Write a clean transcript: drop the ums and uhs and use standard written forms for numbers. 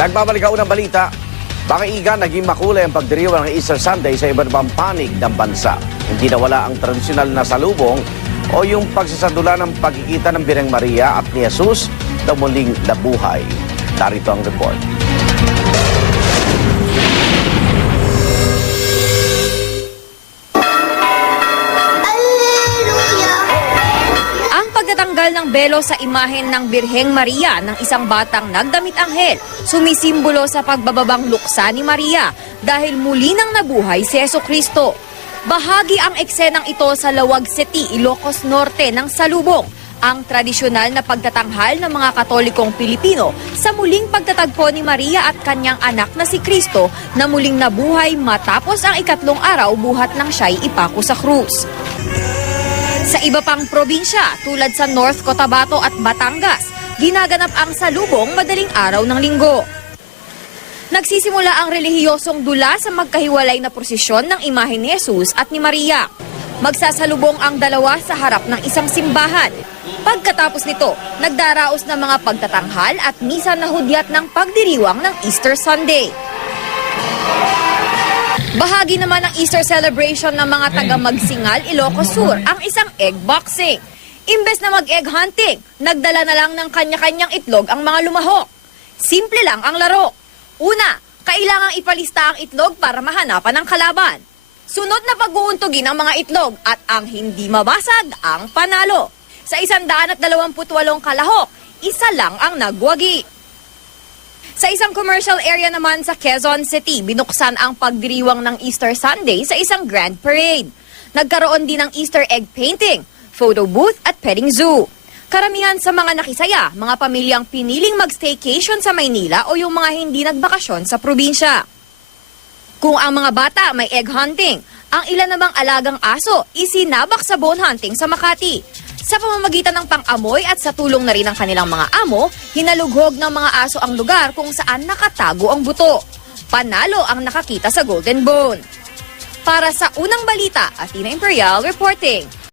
Nagbabalik ang unang balita. Iga naging makulay ang pagdiriwang ng Easter Sunday sa iba't ibang panig ng bansa. Hindi nawala ang tradisyonal na salubong o yung pagsasadula ng pagkikita ng Birheng Maria at ni Jesus na muling nabuhay. Narito ang report. Pagtatanggal ng belo sa imahen ng Birheng Maria ng isang batang nagdamit anghel, sumisimbolo sa pagbababang luksa ni Maria dahil muli nang nabuhay si Jesucristo. Bahagi ang eksenang ito sa Lawag City, Ilocos Norte ng salubong, ang tradisyonal na pagtatanghal ng mga Katolikong Pilipino sa muling pagtatagpo ni Maria at kanyang anak na si Cristo na muling nabuhay matapos ang ikatlong araw buhat nang siya'y ipako sa krus. Sa iba pang probinsya tulad sa North Cotabato at Batangas, ginaganap ang salubong madaling araw ng linggo. Nagsisimula ang relihiyosong dula sa magkahiwalay na prosesyon ng imahe ni Jesus at ni Maria. Magsasalubong ang dalawa sa harap ng isang simbahan. Pagkatapos nito, nagdaraos ng mga pagtatanghal at misa na hudyat ng pagdiriwang ng Easter Sunday. Bahagi naman ng Easter celebration ng mga taga-Magsingal, Ilocos Sur, ang isang egg boxing. Imbes na mag-egg hunting, nagdala na lang ng kanya-kanyang itlog ang mga lumahok. Simple lang ang laro. Una, kailangang ipalista ang itlog para mahanapan ng kalaban. Sunod na pag-uuntugin ang mga itlog at ang hindi mabasag ang panalo. Sa 128 kalahok, isa lang ang nagwagi. Sa isang commercial area naman sa Quezon City, binuksan ang pagdiriwang ng Easter Sunday sa isang grand parade. Nagkaroon din ng Easter egg painting, photo booth at petting zoo. Karamihan sa mga nakisaya, mga pamilyang piniling mag-staycation sa Maynila o yung mga hindi nagbakasyon sa probinsya. Kung ang mga bata may egg hunting, ang ilan namang alagang aso isinabak sa bone hunting sa Makati. Sa pamamagitan ng pang-amoy at sa tulong na rin ng kanilang mga amo, hinalughog ng mga aso ang lugar kung saan nakatago ang buto. Panalo ang nakakita sa Golden Bone. Para sa unang balita, Athena Imperial reporting.